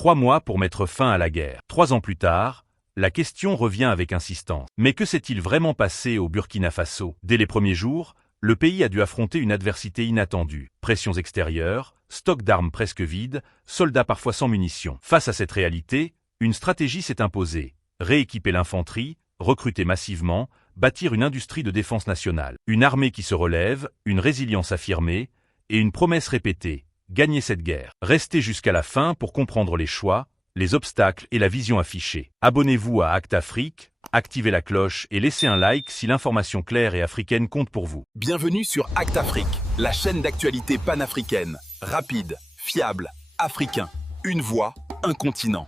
3 mois pour mettre fin à la guerre. 3 ans plus tard, la question revient avec insistance. Mais que s'est-il vraiment passé au Burkina Faso? Dès les premiers jours, le pays a dû affronter une adversité inattendue. Pressions extérieures, stocks d'armes presque vides, soldats parfois sans munitions. Face à cette réalité, une stratégie s'est imposée. Rééquiper l'infanterie, recruter massivement, bâtir une industrie de défense nationale. Une armée qui se relève, une résilience affirmée et une promesse répétée. Gagner cette guerre. Restez jusqu'à la fin pour comprendre les choix, les obstacles et la vision affichée. Abonnez-vous à Act Afrique, activez la cloche et laissez un like si l'information claire et africaine compte pour vous. Bienvenue sur Act Afrique, la chaîne d'actualité panafricaine. Rapide, fiable, africain. Une voix, un continent.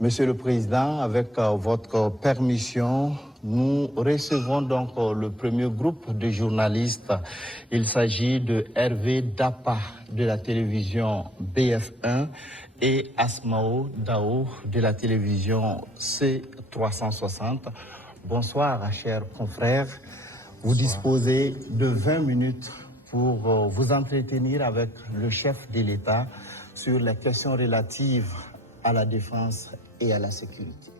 Monsieur le Président, avec votre permission, nous recevons donc le premier groupe de journalistes. Il s'agit de Hervé Dapa de la télévision BF1 et Asmao Dao de la télévision C360. Bonsoir, chers confrères. Vous disposez de 20 minutes pour vous entretenir avec le chef de l'État sur les questions relatives à la défense et à la sécurité.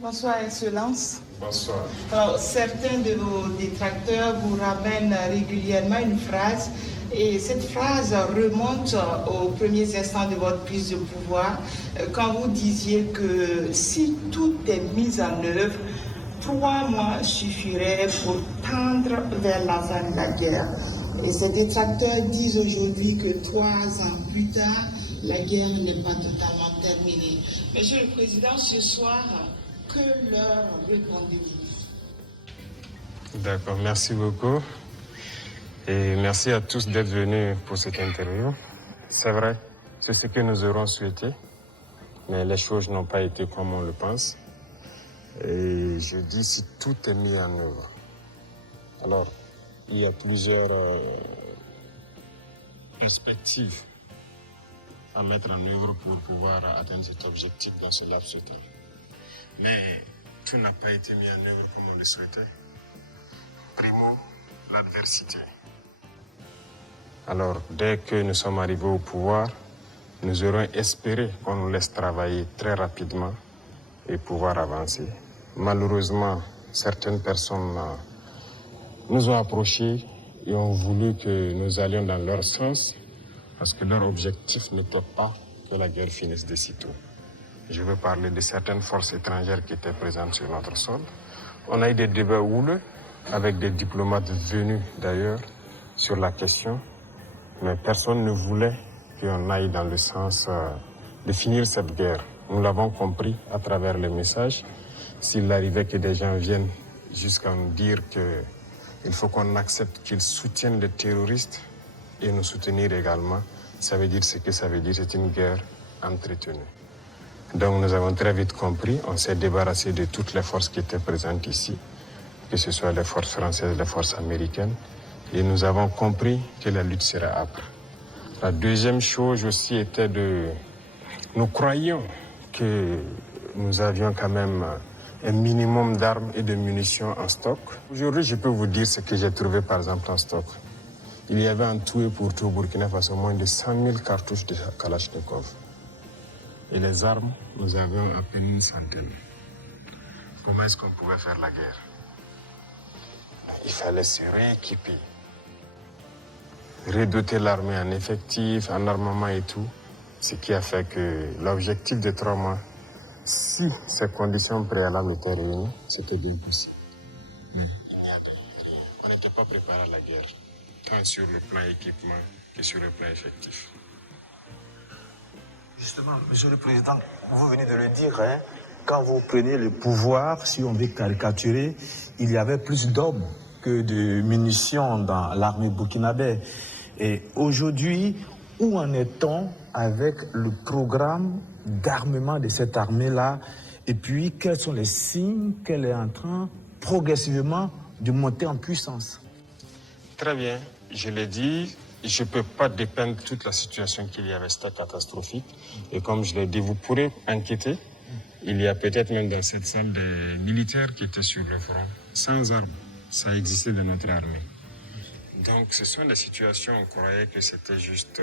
Bonsoir, Excellence. Bonsoir. Alors, certains de vos détracteurs vous ramènent régulièrement une phrase, et cette phrase remonte aux premiers instants de votre prise de pouvoir, quand vous disiez que si tout est mis en œuvre, 3 mois suffiraient pour tendre vers la fin de la guerre. Et ces détracteurs disent aujourd'hui que 3 ans plus tard, la guerre n'est pas totalement terminée. Monsieur le Président, ce soir, que leur répondez-vous? D'accord, merci beaucoup. Et merci à tous d'être venus pour cette interview. C'est vrai, c'est ce que nous aurons souhaité, mais les choses n'ont pas été comme on le pense. Et je dis si tout est mis en œuvre. Alors, il y a plusieurs perspectives à mettre en œuvre pour pouvoir atteindre cet objectif dans ce laps de temps. Mais tout n'a pas été mis en œuvre comme on le souhaitait. Primo, l'adversité. Alors, dès que nous sommes arrivés au pouvoir, nous aurons espéré qu'on nous laisse travailler très rapidement et pouvoir avancer. Malheureusement, certaines personnes nous ont approchés et ont voulu que nous allions dans leur sens parce que leur objectif n'était pas que la guerre finisse de sitôt. Je veux parler de certaines forces étrangères qui étaient présentes sur notre sol. On a eu des débats houleux avec des diplomates venus d'ailleurs sur la question, mais personne ne voulait qu'on aille dans le sens de finir cette guerre. Nous l'avons compris à travers les messages. S'il arrivait que des gens viennent jusqu'à nous dire qu'il faut qu'on accepte qu'ils soutiennent les terroristes et nous soutenir également, ça veut dire ce que ça veut dire, c'est une guerre entretenue. Donc nous avons très vite compris, on s'est débarrassé de toutes les forces qui étaient présentes ici, que ce soit les forces françaises, les forces américaines, et nous avons compris que la lutte serait âpre. La deuxième chose aussi était nous croyions que nous avions quand même un minimum d'armes et de munitions en stock. Aujourd'hui, je peux vous dire ce que j'ai trouvé par exemple en stock. Il y avait en tout et pour tout au Burkina Faso moins de 100 000 cartouches de Kalachnikov. Et les armes, nous avions à peine une centaine. Comment est-ce qu'on pouvait faire la guerre? Il fallait se rééquiper, redoter l'armée en effectifs, en armement et tout. Ce qui a fait que l'objectif de 3 mois, si ces conditions préalables étaient réunies, c'était bien possible. Mais il n'y avait rien. On n'était pas préparé à la guerre, tant sur le plan équipement que sur le plan effectif. Justement, Monsieur le Président, vous venez de le dire, hein, quand vous prenez le pouvoir, si on veut caricaturer, il y avait plus d'hommes que de munitions dans l'armée burkinabé. Et aujourd'hui, où en est-on avec le programme d'armement de cette armée-là? Et puis, quels sont les signes qu'elle est en train progressivement de monter en puissance? Très bien, je l'ai dit. Je ne peux pas dépeindre toute la situation qu'il y avait, c'était catastrophique. Et comme je l'ai dit, vous pourrez enquêter. Il y a peut-être même dans cette salle des militaires qui étaient sur le front, sans armes. Ça existait dans notre armée. Donc ce sont des situations, on croyait que c'était juste,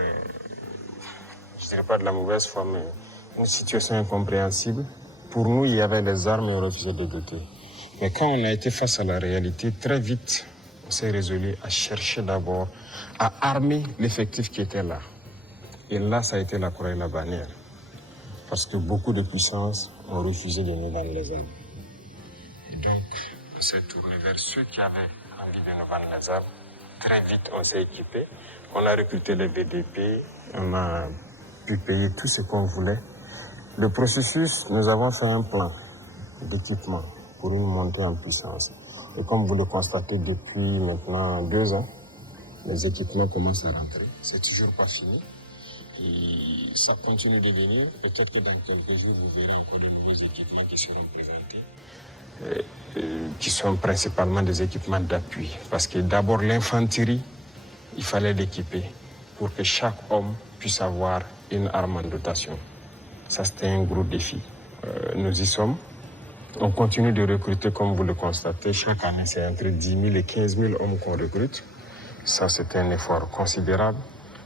je ne dirais pas de la mauvaise foi, mais une situation incompréhensible. Pour nous, il y avait les armes et on refusait de doter. Mais quand on a été face à la réalité, très vite, on s'est résolu à chercher d'abord à armer l'effectif qui était là. Et là, ça a été la croix et la bannière. Parce que beaucoup de puissances ont refusé de nous vendre les armes. Et donc, on s'est tourné vers ceux qui avaient envie de nous vendre les armes. Très vite, on s'est équipé. On a recruté les VDP, on a pu payer tout ce qu'on voulait. Le processus, nous avons fait un plan d'équipement pour une montée en puissance. Et comme vous le constatez depuis maintenant 2 ans, les équipements commencent à rentrer. C'est toujours pas fini. Et ça continue de venir. Peut-être que dans quelques jours, vous verrez encore de nouveaux équipements qui seront présentés. Qui sont principalement des équipements d'appui. Parce que d'abord, l'infanterie, il fallait l'équiper pour que chaque homme puisse avoir une arme en dotation. Ça, c'était un gros défi. Nous y sommes. On continue de recruter, comme vous le constatez. Chaque année, c'est entre 10 000 et 15 000 hommes qu'on recrute. Ça, c'est un effort considérable.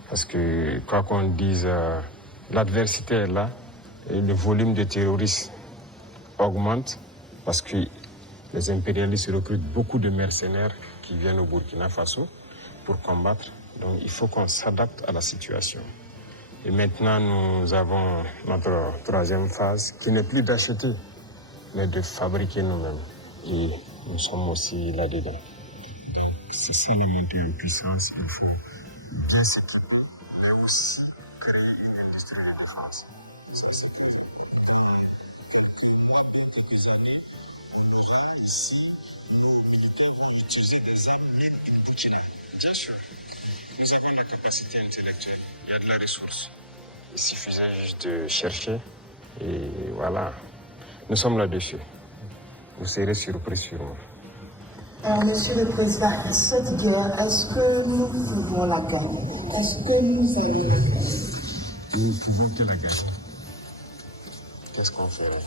Parce que, quoi qu'on dise, l'adversité est là. Et le volume de terroristes augmente. Parce que les impérialistes recrutent beaucoup de mercenaires qui viennent au Burkina Faso pour combattre. Donc, il faut qu'on s'adapte à la situation. Et maintenant, nous avons notre 3e phase qui n'est plus d'acheter, mais de fabriquer nous-mêmes. Et nous sommes aussi là-dedans. Donc, c'est ça la montée en puissance. Il faut bien s'équiper, mais aussi créer une industrie de défense. Ça, c'est très important. Donc, moi, dans quelques années, on aura ici, nos militaires vont utiliser des armes liées pour le Burkina. Bien sûr. Nous avons la capacité intellectuelle, il y a de la ressource. Il suffisait juste de chercher et voilà. Nous sommes là-dessus. Vous serez surpris sûrement. Monsieur le Président, cette guerre, est-ce que nous pouvons la gagner? Est-ce que nous allons la gagner? Nous pouvons que la gagner. Qu'est-ce qu'on ferait?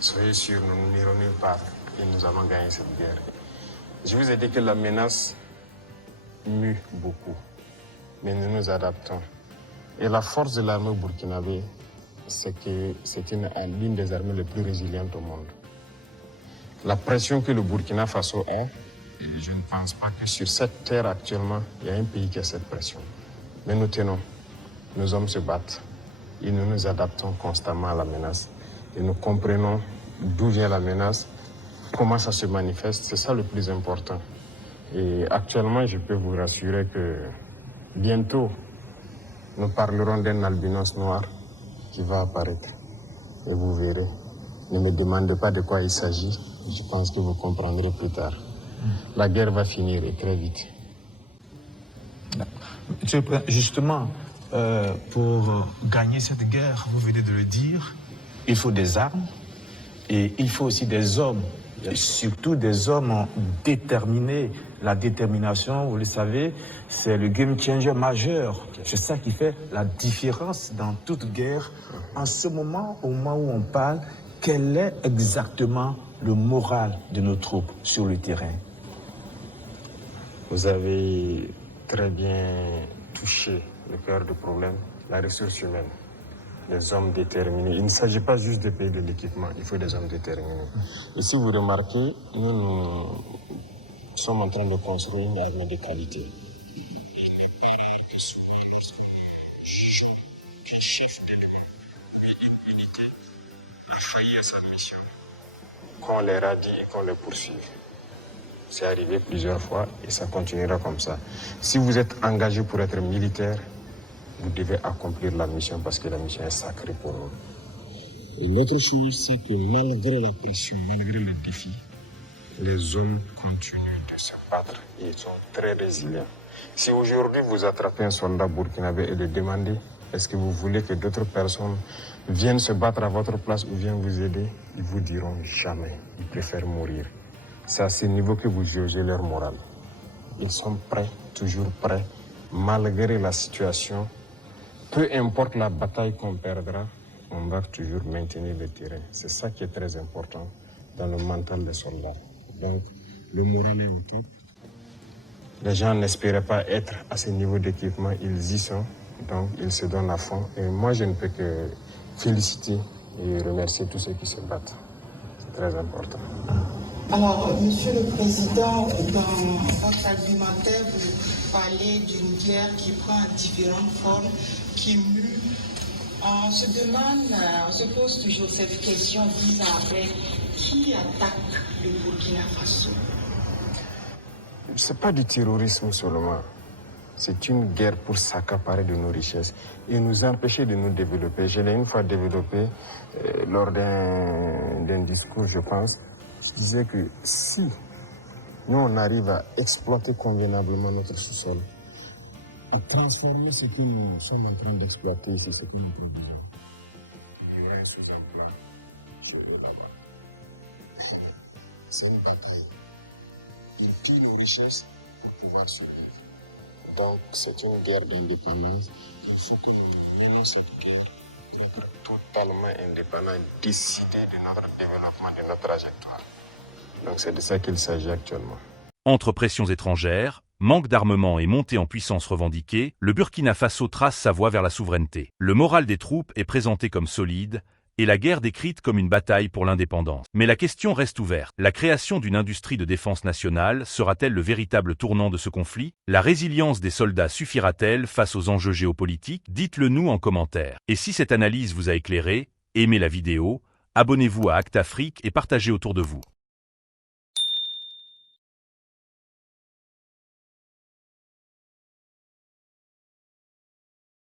Soyez sûrs, nous n'irons nulle part et nous allons gagner cette guerre. Je vous ai dit que la menace mue beaucoup, mais nous nous adaptons. Et la force de l'armée burkinabé, c'est que c'est l'une des armées les plus résilientes au monde. La pression que le Burkina Faso a, et je ne pense pas que sur cette terre actuellement, il y a un pays qui a cette pression. Mais nous tenons, nos hommes se battent et nous nous adaptons constamment à la menace. Et nous comprenons d'où vient la menace, comment ça se manifeste, c'est ça le plus important. Et actuellement, je peux vous rassurer que bientôt, nous parlerons d'un albinos noir qui va apparaître. Et vous verrez. Ne me demandez pas de quoi il s'agit. Je pense que vous comprendrez plus tard. La guerre va finir et très vite. Monsieur le Président, justement, pour gagner cette guerre, vous venez de le dire, il faut des armes et il faut aussi des hommes. Et surtout des hommes déterminés. La détermination, vous le savez, c'est le game changer majeur. C'est ça qui fait la différence dans toute guerre. En ce moment, au moment où on parle, quel est exactement le moral de nos troupes sur le terrain? Vous avez très bien touché le cœur du problème, la ressource humaine. Des hommes déterminés. Il ne s'agit pas juste de payer de l'équipement, il faut des hommes déterminés. Et si vous remarquez, nous sommes en train de construire une armée de qualité. Il n'est pas rare que souvent, lorsqu'on juge qu'un chef d'État ou une unité a failli à sa mission, qu'on les radie et qu'on les poursuive. C'est arrivé plusieurs fois et ça continuera comme ça. Si vous êtes engagé pour être militaire, vous devez accomplir la mission parce que la mission est sacrée pour nous. Et l'autre chose, c'est que malgré la pression, malgré les défis, les hommes continuent de se battre et ils sont très résilients. Si aujourd'hui vous attrapez un soldat burkinabé et le demandez, est-ce que vous voulez que d'autres personnes viennent se battre à votre place ou viennent vous aider, ils vous diront jamais. Ils préfèrent mourir. C'est à ce niveau que vous jaugez leur morale. Ils sont prêts, toujours prêts, malgré la situation. Peu importe la bataille qu'on perdra, on va toujours maintenir le terrain. C'est ça qui est très important dans le mental des soldats. Donc, le moral est au top. Les gens n'espéraient pas être à ce niveau d'équipement, ils y sont. Donc, ils se donnent à fond. Et moi, je ne peux que féliciter et remercier tous ceux qui se battent. C'est très important. Alors, Monsieur le Président, dans votre argumentaire, vous parlez d'une guerre qui prend différentes formes, qui mue. On se pose toujours cette question 10 ans après, qui attaque le Burkina Faso? Ce n'est pas du terrorisme seulement. C'est une guerre pour s'accaparer de nos richesses et nous empêcher de nous développer. Je l'ai une fois développé lors d'un discours, je pense. Je disais que si nous, on arrive à exploiter convenablement notre sous-sol, à transformer ce que nous sommes en train d'exploiter ici, ce qu'on est en train de faire, il y a un sous-emploi sur le là-bas. C'est une bataille. Il tue nos richesses pour pouvoir survivre. Donc, c'est une guerre d'indépendance. Il faut que nous menions cette guerre pour être totalement indépendants, décider de notre développement, de notre trajectoire. Donc, c'est de ça qu'il s'agit actuellement. Entre pressions étrangères, manque d'armement et montée en puissance revendiquée, le Burkina Faso trace sa voie vers la souveraineté. Le moral des troupes est présenté comme solide, et la guerre décrite comme une bataille pour l'indépendance. Mais la question reste ouverte. La création d'une industrie de défense nationale sera-t-elle le véritable tournant de ce conflit? La résilience des soldats suffira-t-elle face aux enjeux géopolitiques? Dites-le nous en commentaire. Et si cette analyse vous a éclairé, aimez la vidéo, abonnez-vous à Acte Afrique et partagez autour de vous.